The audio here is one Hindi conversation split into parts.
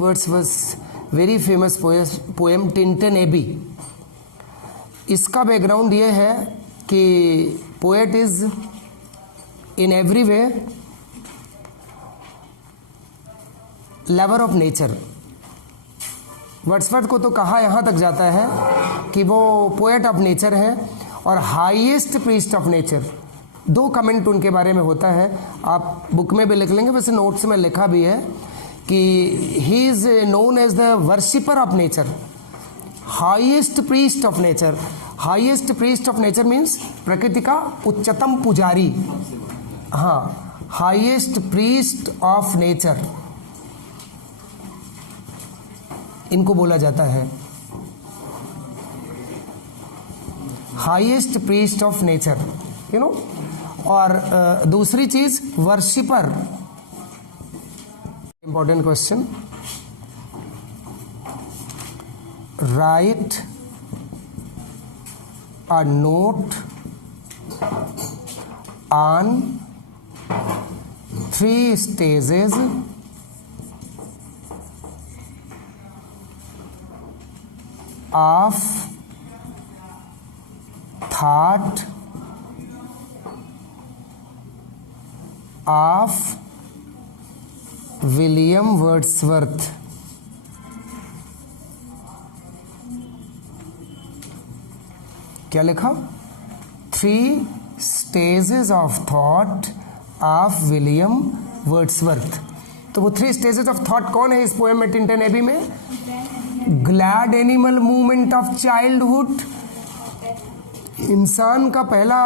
Wordsworth very famous poem Tintern Abbey. इसका बैकग्राउंड ये है कि poet is in every way lover of nature. Wordsworth को तो कहा यहाँ तक जाता है कि वो पोएट ऑफ नेचर है और हाईएस्ट प्रीस्ट ऑफ नेचर। दो कमेंट उनके बारे में होता है, आप बुक में भी लिख लेंगे, वैसे नोट्स में लिखा भी है कि he is known as the worshipper of nature, highest priest of nature. Highest priest of nature means प्रकृति का उच्चतम पुजारी। हाँ, हाईएस्ट प्रीस्ट ऑफ नेचर इनको बोला जाता है, highest priest of nature, you know. और दूसरी चीज worshipper, important question, right a note on 3 stages of thought of William Wordsworth. क्या लिखा? 3 stages of thought of William Wordsworth. तो वो 3 stages of thought कौन है इस पोएम में, टिंटन एबी में? Glad animal movement of childhood. इंसान का पहला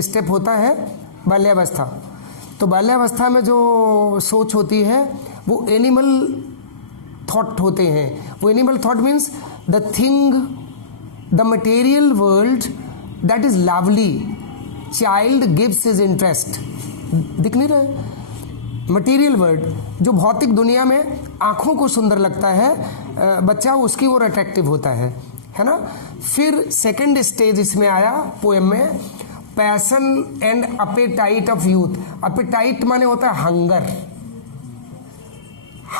स्टेप होता है बाल्यावस्था। तो बाल्यावस्था में जो सोच होती है वो एनिमल थॉट होते हैं। वो animal thought means the thing, the material world that is lovely, child gives his interest. दिख नहीं रहा है? मटेरियल वर्ल्ड, जो भौतिक दुनिया में आँखों को सुंदर लगता है, बच्चा उसकी ओर अट्रैक्टिव होता है ना। फिर सेकंड स्टेज इसमें आया पोएम में, passion and appetite of youth. Appetite माने होता है हंगर,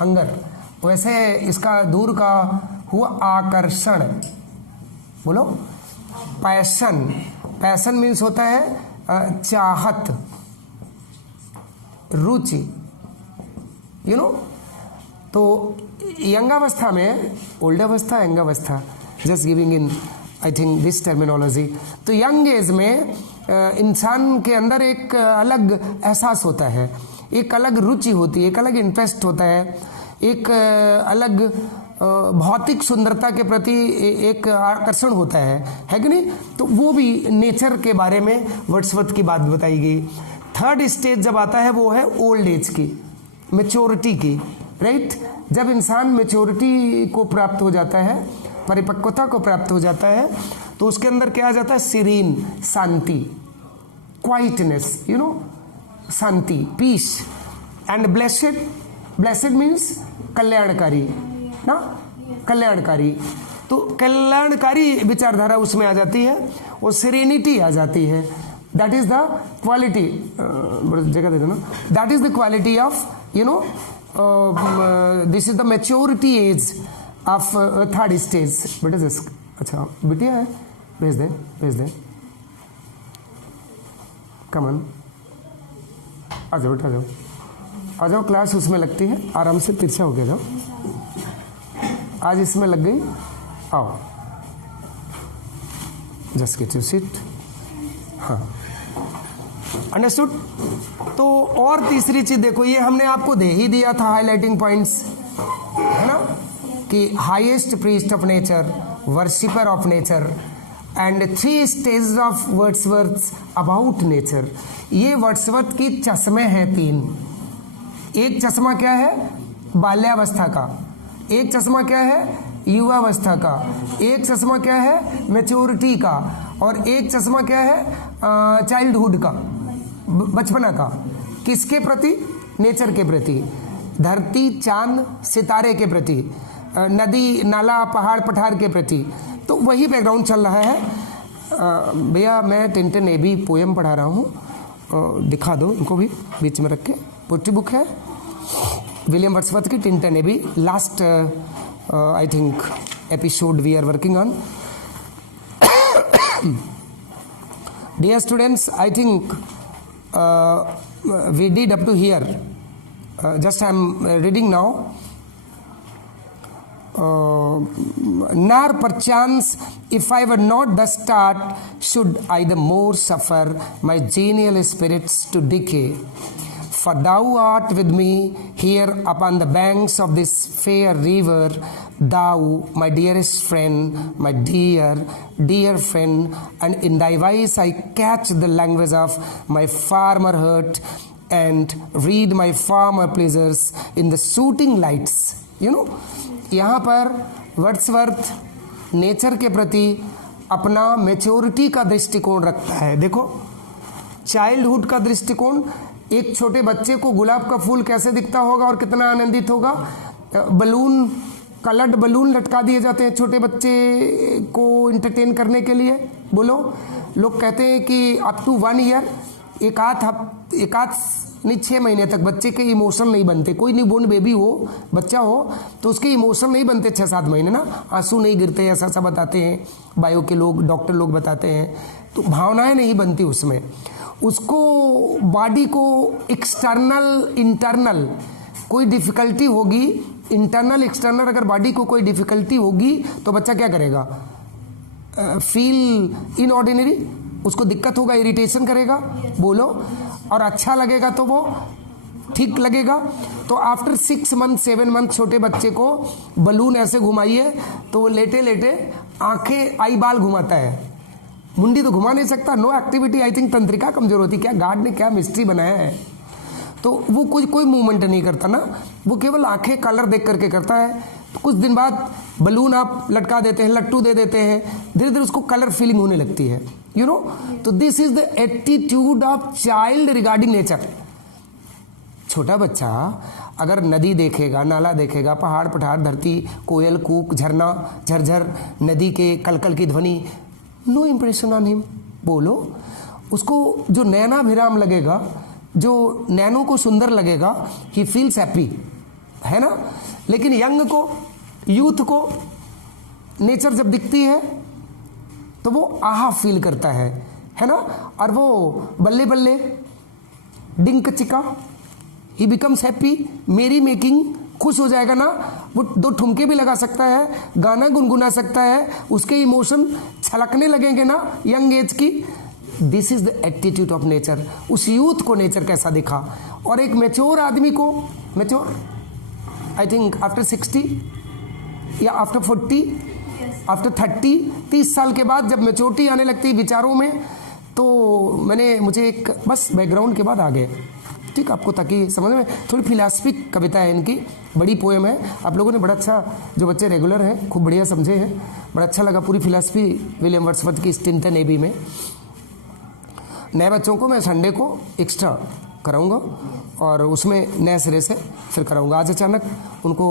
हंगर। वैसे इसका दूर का हुआ आकर्षण। बोलो, पैशन। पैशन मीन्स होता है चाहत, रुचि, यू नो। तो यंगावस्था में, ओल्ड अवस्था, यंगावस्था, just giving in I think this terminology. तो यंग एज में इंसान के अंदर एक अलग एहसास होता है, एक अलग रुचि होती है, एक अलग इंटरेस्ट होता है, एक अलग भौतिक सुंदरता के प्रति एक आकर्षण होता है कि नहीं। तो वो भी नेचर के बारे में वर्ड्सवर्थ की बात बताई गई। थर्ड स्टेज जब आता है वो है ओल्ड एज की, मैच्योरिटी की, राइट। जब इंसान मैच्योरिटी को प्राप्त हो जाता है, परिपक्वता को प्राप्त हो जाता है, तो उसके अंदर क्या आ जाता है? सीरीन, शांति, क्वाइटनेस, यू नो, शांति, peace and blessed. Blessed means कल्याणकारी ना, कल्याणकारी। तो कल्याणकारी विचारधारा उसमें आ जाती है और सेरेनिटी आ जाती है। दैट इज द क्वालिटी, जगह दे देना, that is the quality of, you know, this is the maturity age of third stage. बेटा दिस, अच्छा बिटिया है, भेज दे, भेज दे, कमन, आ जाओ बेटा, आ जाओ, आ जाओ। क्लास उसमें लगती है, आराम से तिरछा हो गया जाओ। आज इसमें लग गई, आओ, जस्ट गेट यू सीट। हाँ, अंडरस्टूड। तो और तीसरी चीज देखो, ये हमने आपको दे ही दिया था हाईलाइटिंग पॉइंट्स, है ना, कि highest priest of nature, worshipper of nature and 3 stages of Wordsworth about nature. ये वर्ड्सवर्थ की चश्मे हैं 3। एक चश्मा क्या है? बाल्यावस्था का। एक चश्मा क्या है? युवावस्था का। एक चश्मा क्या है? मैच्योरिटी का। और एक चश्मा क्या है? चाइल्डहुड का, बचपना का। किसके प्रति? नेचर के प्रति, धरती, चांद, सितारे के प्रति, नदी, नाला, पहाड़, पठार के प्रति। तो वही बैकग्राउंड चल रहा है। भैया मैं टिंटन एबी पोएम पढ़ा रहा हूँ, दिखा दो उनको भी बीच में रख के। पोट्री बुक है। विलियम वर्ड्सवर्थ की Tintern Abbey, last I think episode we are working on. Dear students, I think we did up to here. Just I am reading now. Nor perchance, if I were not the start, should I the more suffer my genial spirits to decay. For thou art with me here upon the banks of this fair river, thou, my dearest friend, my dear friend, and in thy voice I catch the language of my farmer hurt and read my farmer pleasures in the shooting lights. You know, यहाँ पर वर्ड्सवर्थ नेचर के प्रति अपना मैच्योरिटी का दृष्टिकोण रखता है. देखो, चाइल्डहुड का दृष्टिकोण, एक छोटे बच्चे को गुलाब का फूल कैसे दिखता होगा और कितना आनंदित होगा. बलून, कलर्ड बलून लटका दिए जाते हैं छोटे बच्चे को इंटरटेन करने के लिए. बोलो, लोग कहते हैं कि अप टू 1 ईयर, एक आध नहीं 6 महीने तक बच्चे के इमोशन नहीं बनते. कोई न्यूबॉर्न बेबी हो, बच्चा हो, तो उसके इमोशन नहीं बनते 6-7 महीने ना, आंसू नहीं गिरते, ऐसा ऐसा बताते हैं बायो के लोग, डॉक्टर लोग बताते हैं. तो भावनाएं नहीं बनती उसमें. उसको बॉडी को एक्सटर्नल इंटरनल कोई डिफिकल्टी होगी, इंटरनल एक्सटर्नल अगर बॉडी को कोई डिफिकल्टी होगी तो बच्चा क्या करेगा? फील इनऑर्डिनरी, उसको दिक्कत होगा, इरिटेशन करेगा. बोलो, और अच्छा लगेगा तो वो ठीक लगेगा. तो आफ्टर 6 मंथ 7 मंथ छोटे बच्चे को बलून ऐसे घुमाइए तो वो लेटे लेटे आंखें आई बाल घुमाता है, मुंडी तो घुमा नहीं सकता. No activity. आई थिंक तंत्रिका कमजोर होती. क्या गॉड ने क्या मिस्ट्री बनाया है. तो वो कोई मूवमेंट नहीं करता ना, वो केवल आंखें कलर देख करके करता है. तो कुछ दिन बाद बलून आप लटका देते हैं, लट्टू दे देते हैं, धीरे धीरे उसको कलर फीलिंग होने लगती है. यू नो, तो this is the attitude of child regarding nature. छोटा बच्चा अगर नदी देखेगा, नाला देखेगा, पहाड़ पठार, धरती, कोयल कूक, झरना झरझर, नदी के कलकल की ध्वनि, नो इम्प्रेशन ऑन हिम. बोलो, उसको जो नैनाभिराम लगेगा, जो नैनो को सुंदर लगेगा, ही फील्स हैप्पी, है ना. लेकिन यंग को, यूथ को नेचर जब दिखती है तो वो आहा फील करता है ना. और वो बल्ले बल्ले डिंक चिका, ही बिकम्स हैप्पी, मेरी मेकिंग, खुश हो जाएगा ना. वो 2 ठुमके भी लगा सकता है, गाना गुनगुना सकता है, उसके इमोशन छलकने लगेंगे ना यंग एज की. This is the attitude of nature. उस यूथ को नेचर कैसा दिखा. और एक मैच्योर आदमी को, मैच्योर आई थिंक आफ्टर 60 या आफ्टर 40, आफ्टर 30 साल के बाद जब मैच्योरिटी आने लगती है विचारों में, तो मुझे एक बस बैकग्राउंड के बाद आ गए, ठीक, आपको ताकि समझ में. थोड़ी फिलासफिक कविता है इनकी, बड़ी पोएम है. आप लोगों ने बड़ा अच्छा, जो बच्चे रेगुलर हैं, खूब बढ़िया समझे हैं, बड़ा अच्छा लगा. पूरी फिलासफी विलियम वर्ड्सवर्थ की टिंटन एबी में. नए बच्चों को मैं संडे को एक्स्ट्रा कराऊंगा और उसमें नए सिरे से फिर कराऊंगा. आज अचानक उनको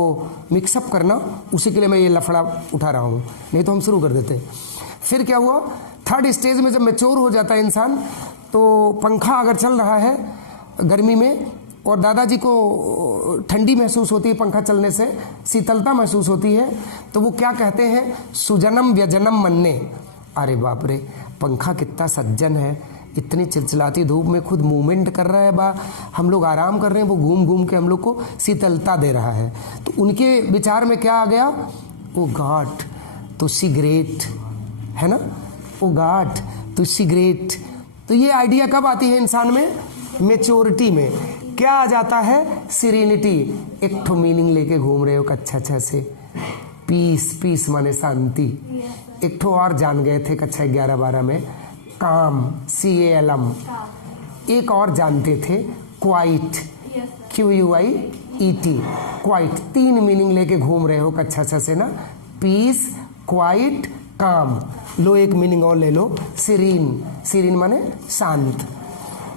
मिक्सअप करना, उसी के लिए मैं ये लफड़ा उठा रहा हूँ, नहीं तो हम शुरू कर देते. फिर क्या हुआ, 3rd स्टेज में जब मैच्योर हो जाता है इंसान, तो पंखा अगर चल रहा है गर्मी में और दादाजी को ठंडी महसूस होती है पंखा चलने से, शीतलता महसूस होती है, तो वो क्या कहते हैं, सुजनम व्यजनम मन्ने. अरे बाप रे, पंखा कितना सज्जन है, इतनी चिलचिलाती धूप में खुद मूवमेंट कर रहा है, बा हम लोग आराम कर रहे हैं, वो घूम घूम के हम लोग को शीतलता दे रहा है. तो उनके विचार में क्या आ गया, ओ गॉड तो सिगरेट, है ना, ओ गॉड तो सिगरेट. तो ये आइडिया कब आती है इंसान में, मैच्योरिटी में. क्या आ जाता है, सीरेनिटी. एक ठो मीनिंग लेके घूम रहे हो कच्छा से, पीस माने शांति. एक ठो और जान गए थे कक्षा 11-12 में, काम, CALM. एक और जानते थे, क्वाइट, QUIET, क्वाइट. 3 मीनिंग लेके घूम रहे हो कच्छा से ना, पीस, क्वाइट, काम. लो एक मीनिंग और ले लो, सीरीन माने शांत,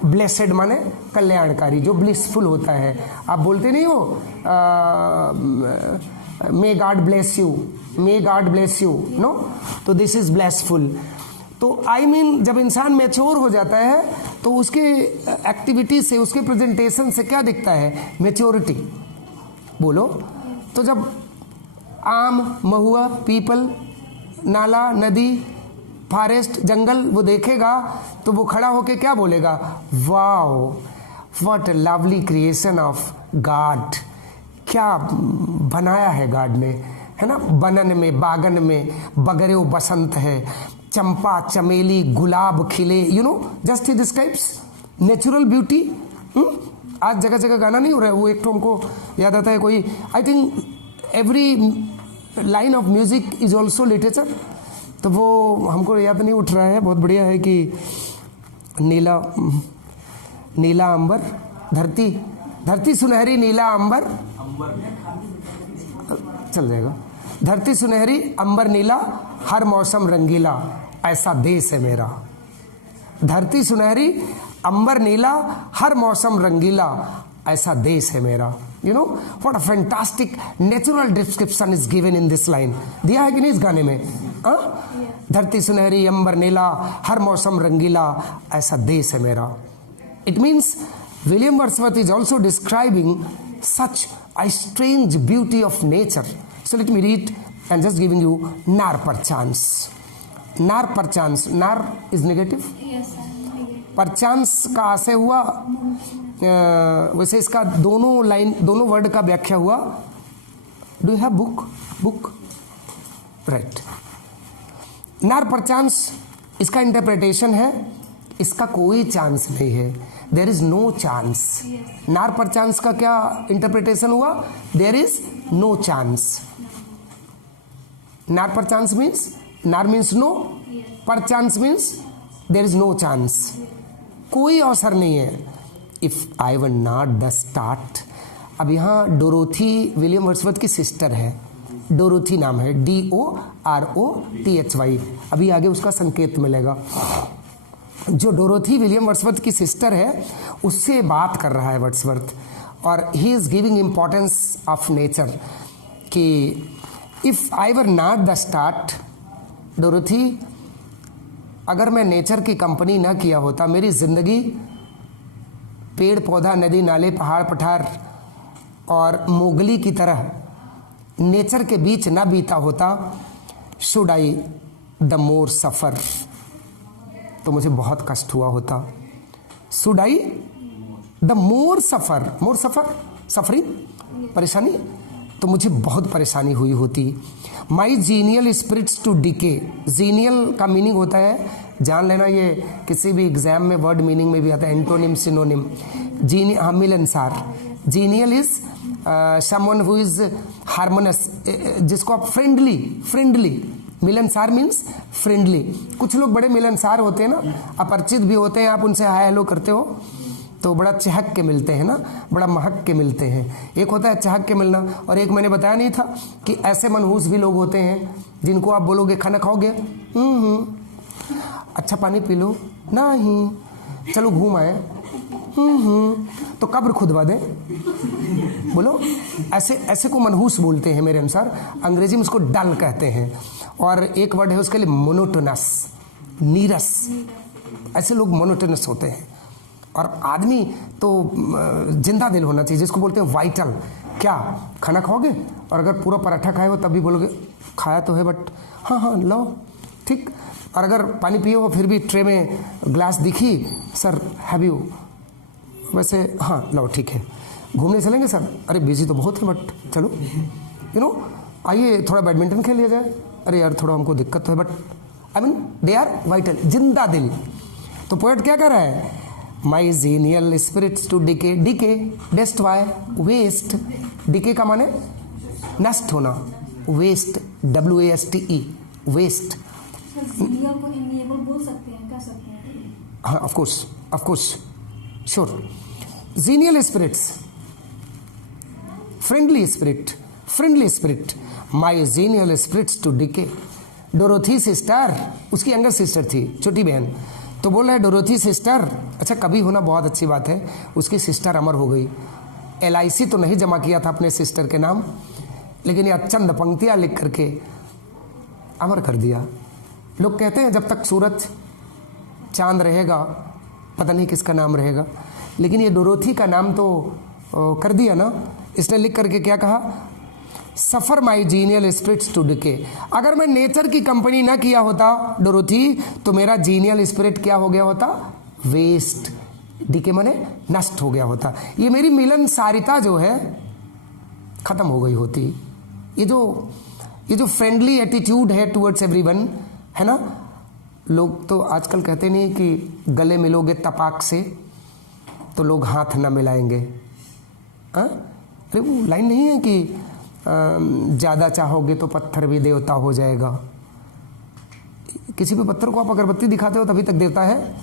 ब्लेसेड माने कल्याणकारी, जो ब्लिसफुल होता है. आप बोलते नहीं हो may God bless you, may God bless you, no, तो दिस इज ब्लेसफुल. तो आई मीन जब इंसान मैच्योर हो जाता है तो उसके एक्टिविटी से, उसके प्रेजेंटेशन से क्या दिखता है, मैच्योरिटी. बोलो। तो जब आम, महुआ, पीपल, नाला, नदी, फॉरेस्ट, जंगल वो देखेगा तो वो खड़ा होके क्या बोलेगा? Wow, what a lovely creation of God. क्या बनाया है गॉड ने, है ना। बनन में, बागन में बगरेओ बसंत है, चंपा, चमेली, गुलाब खिले, you know, just he describes natural beauty. आज जगह जगह गाना नहीं हो रहा है, वो एक तो हमको याद आता है कोई, I think every line of music is also literature. तो वो हमको याद नहीं उठ रहा है, बहुत बढ़िया है कि नीला नीला अंबर, धरती धरती सुनहरी, नीला अंबर, चल जाएगा। धरती सुनहरी, अंबर नीला, हर मौसम रंगीला, ऐसा देश है मेरा। धरती सुनहरी, अंबर नीला, हर मौसम रंगीला, ऐसा देश है मेरा। You know what a fantastic natural description is given in this line. दिया है कि नहीं इस गाने में? धरती सुनहरी, अंबर नीला, हर मौसम रंगीला, ऐसा देश है मेरा। It means William Wordsworth is also describing such a strange beauty of nature. So let me read and just giving you nar perchance. Nar perchance, nar is negative. Yes, sir. परचांस का आशय हुआ, वैसे इसका दोनों वर्ड का व्याख्या हुआ। Do you have book right. नार परचांस इसका इंटरप्रिटेशन है, इसका कोई चांस नहीं है, there is no chance. Nor परचांस का क्या इंटरप्रिटेशन हुआ? There is no chance. Nor perchance means, nor means no, perchance means there is no chance, कोई अवसर नहीं है। If I were not the start. अब यहाँ डोरोथी विलियम वर्ड्सवर्थ की सिस्टर है, डोरोथी नाम है, DOROTHY। अभी आगे उसका संकेत मिलेगा। जो डोरोथी विलियम वर्ड्सवर्थ की सिस्टर है उससे बात कर रहा है वर्ड्सवर्थ, और he is giving importance of nature कि if I were not the start Dorothy, अगर मैं नेचर की कंपनी ना किया होता, मेरी जिंदगी पेड़ पौधा, नदी नाले, पहाड़ पठार और मोगली की तरह नेचर के बीच ना बीता होता, शुड आई द मोर सफ़र, तो मुझे बहुत कष्ट हुआ होता। Should I the more suffer, more suffer, suffering, परेशानी, तो मुझे बहुत परेशानी हुई होती। My genial spirits to decay. Genial का मीनिंग होता है, जान लेना, ये किसी भी एग्जाम में वर्ड मीनिंग में भी आता है, एंटोनिम, सिनोनिम। मिलनसार। Genial is someone who is hormones, जिसको आप फ्रेंडली। मिलनसार मीन्स फ्रेंडली। कुछ लोग बड़े मिलनसार होते हैं ना, अपरिचित भी होते हैं, आप उनसे हाय हेलो करते हो तो बड़ा चहक के मिलते हैं ना, बड़ा महक के मिलते हैं। एक होता है चहक के मिलना, और एक मैंने बताया नहीं था कि ऐसे मनहूस भी लोग होते हैं जिनको आप बोलोगे खाना खाओगे, अच्छा पानी पी लो, नहीं, चलो घूम आए, तो कब्र खुदवा दे, बोलो। ऐसे को मनहूस बोलते हैं मेरे अनुसार। अंग्रेजी में उसको डल कहते हैं, और एक वर्ड है उसके लिए मोनोटोनस, नीरस। ऐसे लोग मोनोटोनस होते हैं। और आदमी तो जिंदा दिल होना चाहिए, जिसको बोलते हैं वाइटल। क्या खाना खाओगे? और अगर पूरा पराठा खाए हो तब भी बोलोगे खाया तो है, बट हाँ लो, ठीक। और अगर पानी पिए हो फिर भी ट्रे में ग्लास दिखी, सर हैव यू, वैसे हाँ लो ठीक है। घूमने चलेंगे सर? अरे बिजी तो बहुत है बट चलो, यू नो, आइए थोड़ा बैडमिंटन खेल लिया जाए। अरे यार थोड़ा हमको दिक्कत तो है, but I mean they are vital, जिंदा दिल। तो पोएट क्या कर रहा है? My genial spirits to decay, decay destroy, waste. Decay का माने नष्ट होना, वेस्ट, WASTE, वेस्ट। जीनियल को इनेबल बोल सकते हैं, कह सकते हैं। हाँ of course, sure. Genial spirits, friendly spirit, my genial spirits to decay. Dorothy sister, उसकी यंगर सिस्टर थी, छोटी बहन, तो बोल रहा है डोरोथी सिस्टर। अच्छा, कभी होना बहुत अच्छी बात है, उसकी सिस्टर अमर हो गई। LIC तो नहीं जमा किया था अपने सिस्टर के नाम, लेकिन ये चंद पंक्तियां लिख करके अमर कर दिया। लोग कहते हैं जब तक सूरज चांद रहेगा पता नहीं किसका नाम रहेगा, लेकिन ये डोरोथी का नाम तो कर दिया ना, इसने लिख करके क्या कहा, सफर माई जीनियल स्पिरिट्स टू डिके। अगर मैं नेचर की कंपनी ना किया होता डोरोथी, तो मेरा जीनियल स्पिरिट क्या हो गया होता, वेस्ट, डिके माने नष्ट हो गया होता। ये मेरी मिलनसारिता जो है खत्म हो गई होती। ये जो फ्रेंडली एटीट्यूड है टुवर्ड्स एवरीवन, है ना। लोग तो आजकल कहते नहीं कि गले मिलोगे तपाक से तो लोग हाथ ना मिलाएंगे। अरे वो लाइन नहीं है कि ज़्यादा चाहोगे तो पत्थर भी देवता हो जाएगा। किसी भी पत्थर को आप अगरबत्ती दिखाते हो तभी तक देवता है,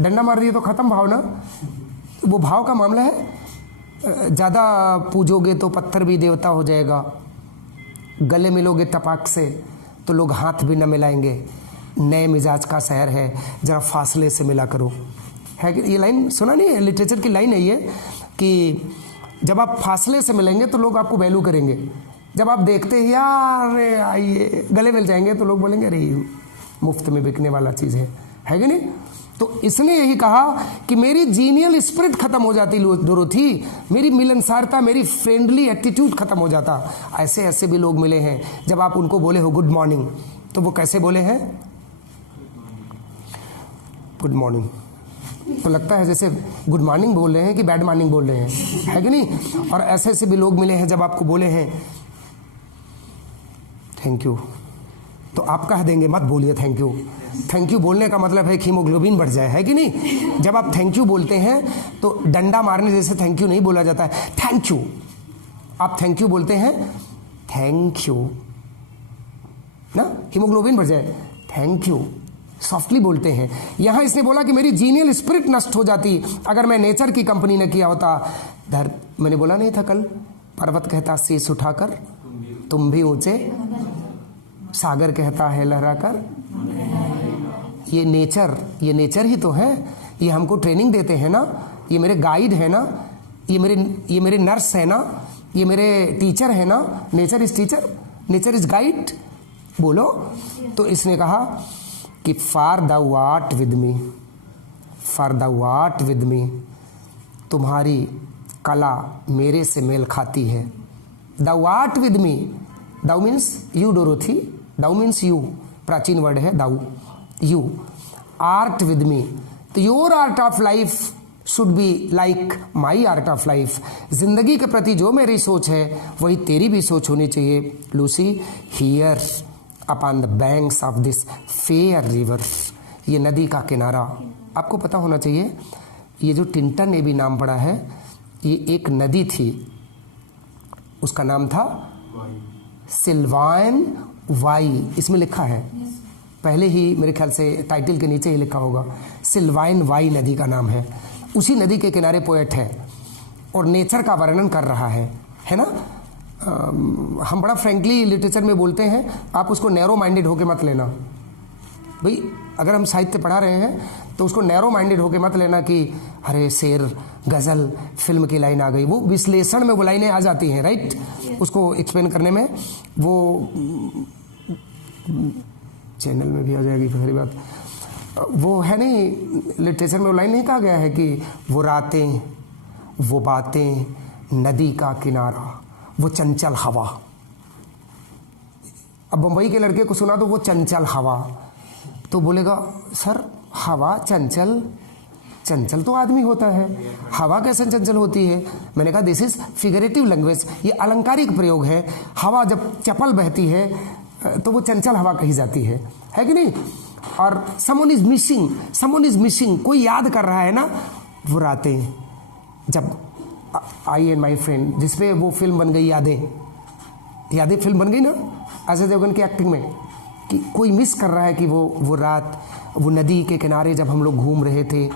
डंडा मार दिए तो ख़त्म भाव ना। वो भाव का मामला है। ज़्यादा पूजोगे तो पत्थर भी देवता हो जाएगा, गले मिलोगे तपाक से तो लोग हाथ भी न मिलाएंगे। नए मिजाज का शहर है, ज़रा फासले से मिला करो, है कि ये लाइन सुना नहीं है, लिटरेचर की लाइन है ये, कि जब आप फासले से मिलेंगे तो लोग आपको वैल्यू करेंगे। जब आप देखते हैं यार आइए गले मिल जाएंगे तो लोग बोलेंगे अरे मुफ्त में बिकने वाला चीज़ है कि नहीं। तो इसने यही कहा कि मेरी जीनियल स्पिरिट खत्म हो जाती डोरोथी, मेरी मिलनसारता, मेरी फ्रेंडली एटीट्यूड खत्म हो जाता। ऐसे ऐसे भी लोग मिले हैं, जब आप उनको बोले हो गुड मॉर्निंग तो वो कैसे बोले हैं, गुड मॉर्निंग, तो लगता है जैसे गुड मॉर्निंग बोल रहे हैं कि बैड मॉर्निंग बोल रहे हैं, है कि नहीं। और ऐसे ऐसे भी लोग मिले हैं जब आपको बोले हैं थैंक यू, तो आप कह देंगे मत बोलिए थैंक यू। थैंक यू बोलने का मतलब है कि हीमोग्लोबिन बढ़ जाए, है कि नहीं। जब आप थैंक यू बोलते हैं तो डंडा मारने जैसे थैंक यू नहीं बोला जाता है, थैंक यू। आप थैंक यू बोलते हैं थैंक यू ना, हीमोग्लोबिन बढ़ जाए, थैंक यू, सॉफ्टली बोलते हैं। यहाँ इसने बोला कि मेरी जीनियल स्पिरिट नष्ट हो जाती अगर मैं नेचर की कंपनी न किया होता। मैंने बोला नहीं था कल, पर्वत कहता शीश उठाकर तुम भी ऊंचे, सागर कहता है लहराकर। ये नेचर ही तो है, ये हमको ट्रेनिंग देते हैं ना, ये मेरे गाइड है ना, ये मेरे नर्स है ना, ये मेरे टीचर है ना। Nature is teacher, nature is guide, बोलो। तो इसने कहा कि for thou art with me, तुम्हारी कला मेरे से मेल खाती है। Thou art with me, thou means you Dorothy, thou means you, प्राचीन वर्ड है thou, you. Art with me, तो your art of life should be like my art of life. जिंदगी के प्रति जो मेरी सोच है वही तेरी भी सोच होनी चाहिए Lucy. Here upon the banks of this fair river, ये नदी का किनारा। आपको पता होना चाहिए ये जो टिंटन ने भी नाम पड़ा है, ये एक नदी थी, उसका नाम था सिल्वाइन वाई। इसमें लिखा है, पहले ही मेरे ख्याल से टाइटल के नीचे ही लिखा होगा, सिल्वाइन वाई नदी का नाम है। उसी नदी के किनारे पोएट है और नेचर का वर्णन कर रहा है ना। हम बड़ा फ्रेंकली लिटरेचर में बोलते हैं, आप उसको नैरो माइंडेड होके मत लेना भाई। अगर हम साहित्य पढ़ा रहे हैं तो उसको नैरो माइंडेड होके मत लेना कि अरे शेर, गज़ल, फिल्म की लाइन आ गई। वो विश्लेषण में वो लाइनें आ जाती हैं, राइट, उसको एक्सप्लेन करने में। वो चैनल में भी आ जाएगी सारी बात। वो है नहीं, लिटरेचर में वो लाइन नहीं कहा गया है कि वो रातें, वो बातें, नदी का किनारा, वो चंचल हवा। अब बम्बई के लड़के को सुना तो वो चंचल हवा, तो बोलेगा सर हवा चंचल, चंचल तो आदमी होता है, हवा कैसे चंचल होती है। मैंने कहा दिस इज फिगरेटिव लैंग्वेज, ये अलंकारिक प्रयोग है। हवा जब चपल बहती है तो वो चंचल हवा कही जाती है कि नहीं। और समवन इज मिसिंग, कोई याद कर रहा है ना। वो रातें जब आई एंड माई फ्रेंड, जिसपे वो फिल्म बन गई यादें फिल्म बन गई ना अजय देवगन की एक्टिंग में, कि कोई मिस कर रहा है कि वो रात, वो नदी के किनारे जब हम लोग घूम रहे थे,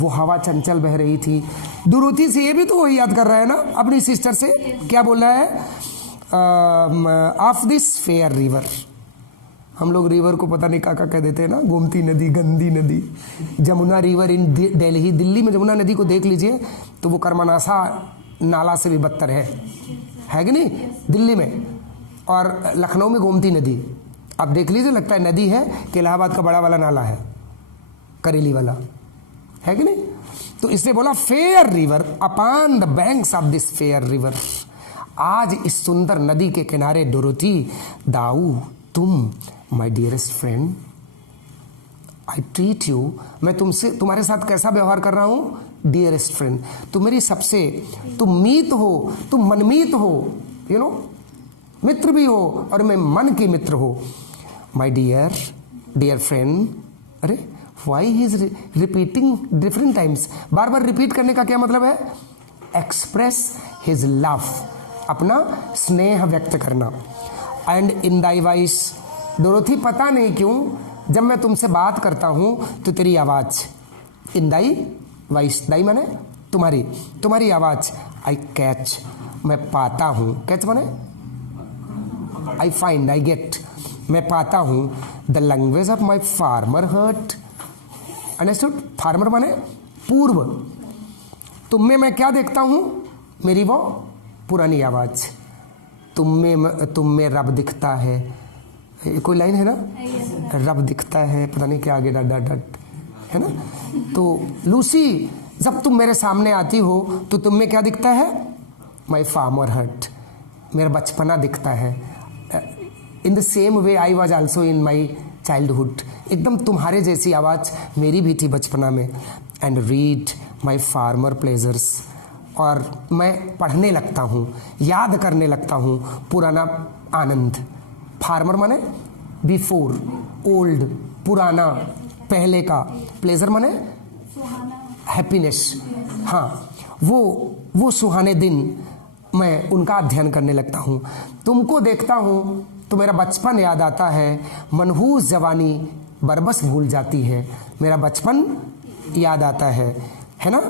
वो हवा चंचल बह रही थी। डोरोथी से ये भी तो वही याद कर रहा है ना अपनी सिस्टर से। क्या बोल रहा है, ऑफ दिस फेयर रिवर। हम लोग रिवर को पता नहीं काका कह देते हैं ना, गोमती नदी, गंदी नदी, जमुना रिवर इन दिल्ली। दिल्ली में जमुना नदी को देख लीजिए तो वो कर्मनासा नाला से भी बदतर है कि नहीं दिल्ली में। और लखनऊ में गोमती नदी, आप देख लीजिए लगता है नदी है कि इलाहाबाद का बड़ा वाला नाला है, करेली वाला, है कि नहीं? तो इसने बोला fair river upon the banks of this fair river, आज इस सुंदर नदी के किनारे डोरोथी, दाऊ तुम my dearest friend, I treat you, मैं तुमसे तुम्हारे साथ कैसा व्यवहार कर रहा हूं? डियरेस्ट फ्रेंड, तुम मेरी सबसे, तुम मीत हो, तुम मनमीत हो, यू नो, मित्र भी हो और मैं मन की मित्र हो। माय डियर फ्रेंड, अरे why he is repeating different times, bar bar repeat करने का क्या मतलब है? एक्सप्रेस हिज लव, अपना स्नेह व्यक्त करना। And in thy voice, Dorothy पता नहीं क्यों जब मैं तुमसे बात करता हूं तो तेरी आवाज, इन दाई वॉइस, दाई माने तुम्हारी, तुम्हारी आवाज, आई कैच, मैं पाता हूं, कैच माने आई फाइंड, आई गेट, मैं पाता हूं, the language of my former heart, understood? Former माने पूर्व, तुम में मैं क्या देखता हूं? मेरी वो पुरानी आवाज, तुम में रब दिखता है, कोई लाइन है ना, रब दिखता है, पता नहीं क्या आगे डट डट डट, है ना? तो लूसी, जब तुम मेरे सामने आती हो तो तुम में क्या दिखता है? माई फार्मर हर्ट, मेरा बचपना दिखता है। In the same way I was also in my childhood, एकदम तुम्हारे जैसी आवाज़ मेरी भी थी बचपना में। And read my former pleasures, और मैं पढ़ने लगता हूँ, याद करने लगता हूँ पुराना आनंद। फार्मर माने बिफोर, ओल्ड, पुराना, पहले का, प्लेजर माने हैप्पीनेस, हाँ, वो सुहाने दिन मैं उनका अध्ययन करने लगता हूँ। तुमको देखता हूँ तो मेरा बचपन याद आता है, मनहूस जवानी बरबस भूल जाती है, मेरा बचपन याद आता है ना?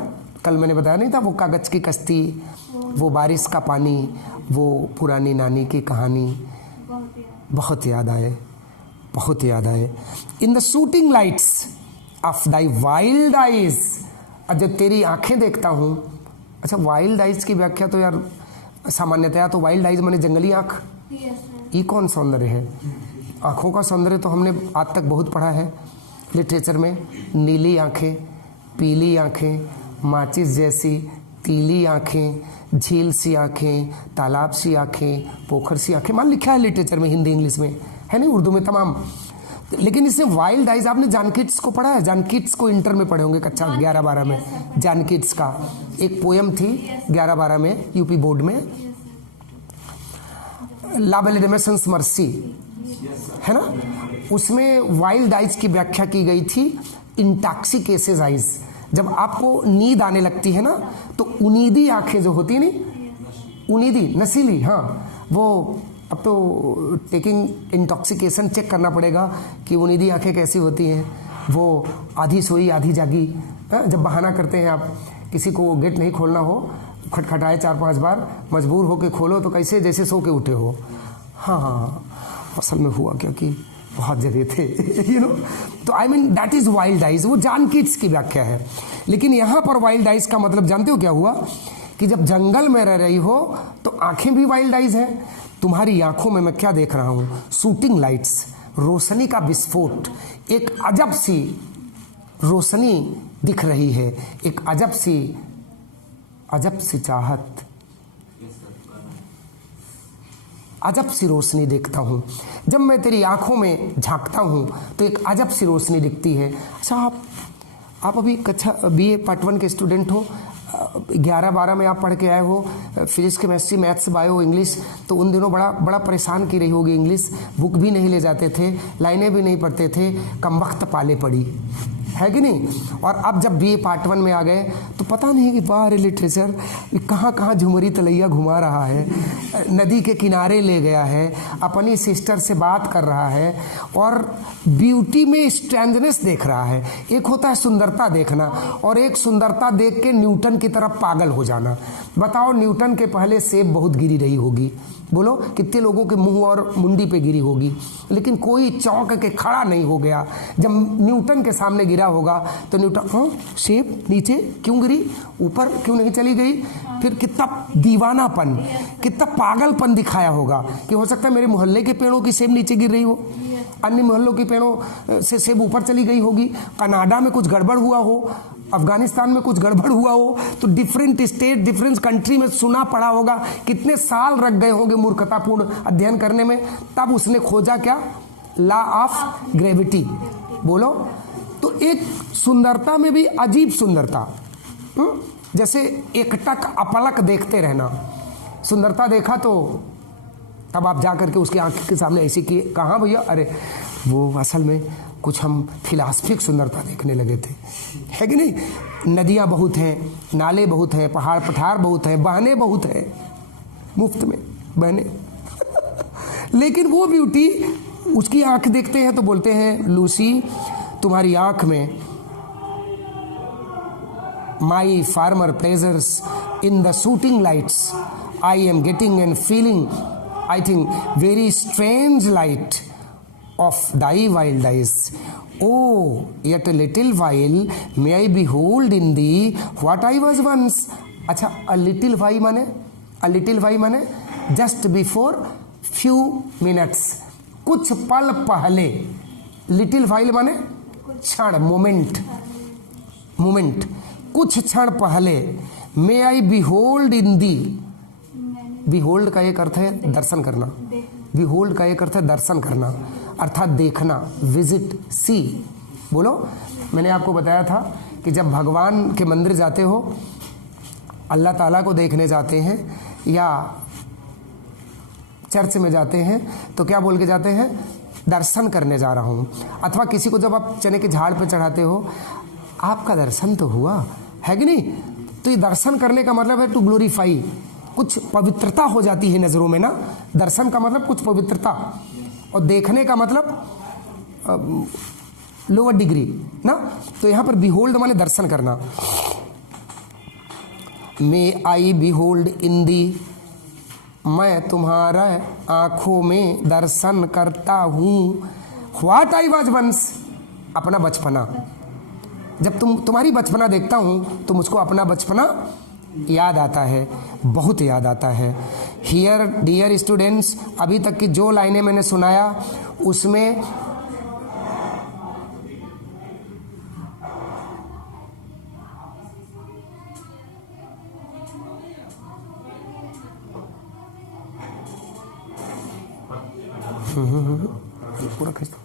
कल मैंने बताया नहीं था, वो कागज की कश्ती, वो बारिश का पानी, वो पुरानी नानी की कहानी, बहुत याद आए, बहुत याद आए। इन the shooting lights of thy wild eyes, जब तेरी आंखें देखता हूँ। अच्छा, वाइल्ड आइज की व्याख्या तो यार सामान्यतया तो वाइल्ड आइज माने जंगली आंख, ये कौन सौंदर्य है? आंखों का सौंदर्य तो हमने आज तक बहुत पढ़ा है लिटरेचर में, नीली आंखें, पीली आंखें, माचिस जैसी तीली आंखें, झील सी आंखें, तालाब सी आंखें, पोखर सी आंखें, मान लिखा है लिटरेचर में, हिंदी इंग्लिश में, है नहीं, उर्दू में तमाम। लेकिन इससे वाइल्ड आइज, आपने जानकिट्स को पढ़ा है? जानकिट्स को इंटर में पढ़े होंगे, कक्षा 11-12 में। जानकिट्स का एक पोयम थी 11-12 में, यूपी बोर्ड में, ला बेल डेमेसन्स मर्सी, है ना? उसमें वाइल्ड आइज की व्याख्या की गई थी, इंटॉक्सिकेसेस आइज, जब आपको नींद आने लगती है ना तो उनीदी आंखें जो होती है नहीं, उनीदी, नशीली, हाँ, वो अब तो टेकिंग इंटॉक्सिकेशन चेक करना पड़ेगा कि उनीदी आंखें कैसी होती हैं, वो आधी सोई आधी जागी। जब बहाना करते हैं आप, किसी को गेट नहीं खोलना हो, खटखटाए 4-5 बार, मजबूर होकर खोलो तो कैसे, जैसे सो के उठे हो। हाँ, असल में हुआ क्या कि बहुत जगह थे यू नो। तो I mean that is wild eyes, वो जानकिट्स की व्याख्या है। लेकिन यहाँ पर वाइल्ड आइज का मतलब जानते हो क्या हुआ? कि जब जंगल में रह रही हो तो आंखें भी वाइल्ड आइज हैं। तुम्हारी आंखों में मैं क्या देख रहा हूँ? शूटिंग लाइट्स, रोशनी का विस्फोट, एक अजब सी रोशनी दिख रही है, एक अजब सी चाहत, अजब सी रोशनी देखता हूँ। जब मैं तेरी आंखों में झांकता हूँ तो एक अजब सी रोशनी दिखती है। अच्छा, आप अभी कक्षा BA पार्ट 1 के स्टूडेंट हो, 11-12 में आप पढ़ के आए हो, physics, chemistry, maths, bio, English, तो उन दिनों बड़ा परेशान की रही होगी इंग्लिश। बुक भी नहीं ले जाते थे, लाइनें भी नहीं पढ़ते थे, कमबख्त पाले पड़ी, है कि नहीं? और अब जब BA पार्ट 1 में आ गए तो पता नहीं कि बाहर लिटरेचर कहाँ कहाँ झुमरी तलैया घुमा रहा है, नदी के किनारे ले गया है, अपनी सिस्टर से बात कर रहा है और ब्यूटी में स्ट्रेंजनेस देख रहा है। एक होता है सुंदरता देखना और एक सुंदरता देख के न्यूटन की तरफ पागल हो जाना। बताओ, न्यूटन के पहले सेब बहुत गिरी रही होगी, बोलो कितने लोगों के मुंह और मुंडी पे गिरी होगी, लेकिन कोई चौंक के खड़ा नहीं हो गया। जब न्यूटन के सामने गिरा होगा तो न्यूटन, हाँ सेब नीचे क्यों गिरी, ऊपर क्यों नहीं चली गई? फिर कितना दीवानापन, कितना पागलपन दिखाया होगा कि हो सकता है मेरे मोहल्ले के पेड़ों की सेब नीचे गिर रही हो, अन्य मोहल्लों के पेड़ों से सेब ऊपर चली गई होगी, कनाडा में कुछ गड़बड़ हुआ हो, अफगानिस्तान में कुछ गड़बड़ हुआ हो तो डिफरेंट स्टेट डिफरेंट कंट्री में सुना पड़ा होगा, कितने साल लग गए होंगे मूर्खतापूर्ण अध्ययन करने में, तब उसने खोजा क्या, लॉ ऑफ ग्रेविटी। बोलो, तो एक सुंदरता में भी अजीब सुंदरता, जैसे एकटक अपलक देखते रहना। सुंदरता देखा तो तब आप जा करके उसकी आंख के सामने ऐसे किए, कहाँ भैया, अरे वो असल में कुछ हम फिलासफिक सुंदरता देखने लगे थे, है कि नहीं। नदियाँ बहुत हैं, नाले बहुत हैं, पहाड़ पठार बहुत हैं, बहने बहुत हैं, मुफ्त में बहने लेकिन वो ब्यूटी, उसकी आंख देखते हैं तो बोलते हैं, लूसी तुम्हारी आंख में my former pleasures in the shooting lights I am getting and feeling I think very strange light of thy wild eyes. Oh, yet a little while may I behold in thee what I was once. अच्छा, a little while माने just before few minutes, कुछ पल पहले। little while माने क्षण, मोमेंट, कुछ क्षण पहले। may I behold in thee, behold का एक अर्थ है दर्शन करना, बिहोल्ड का एक अर्थ है दर्शन करना, अर्थात देखना, विजिट, सी। बोलो, मैंने आपको बताया था कि जब भगवान के मंदिर जाते हो, अल्लाह ताला को देखने जाते हैं या चर्च में जाते हैं तो क्या बोल के जाते हैं, दर्शन करने जा रहा हूँ। अथवा किसी को जब आप चने के झाड़ पे चढ़ाते हो, आपका दर्शन तो हुआ, है कि नहीं। तो ये दर्शन करने का मतलब है टू ग्लोरीफाई, कुछ पवित्रता हो जाती है नज़रों में ना। दर्शन का मतलब कुछ पवित्रता, और देखने का मतलब लोअर डिग्री ना। तो यहाँ पर बिहोल्ड माने दर्शन करना। मे आई बिहोल्ड इन दी, मैं तुम्हारा आंखों में दर्शन करता हूँ। व्हाट आई वाज वंस, अपना बचपना। जब तुम्हारी बचपना देखता हूँ तो मुझको अपना बचपना याद आता है, बहुत याद आता है। हियर डियर स्टूडेंट्स, अभी तक की जो लाइनें मैंने सुनाया उसमें पूरा खींच दो।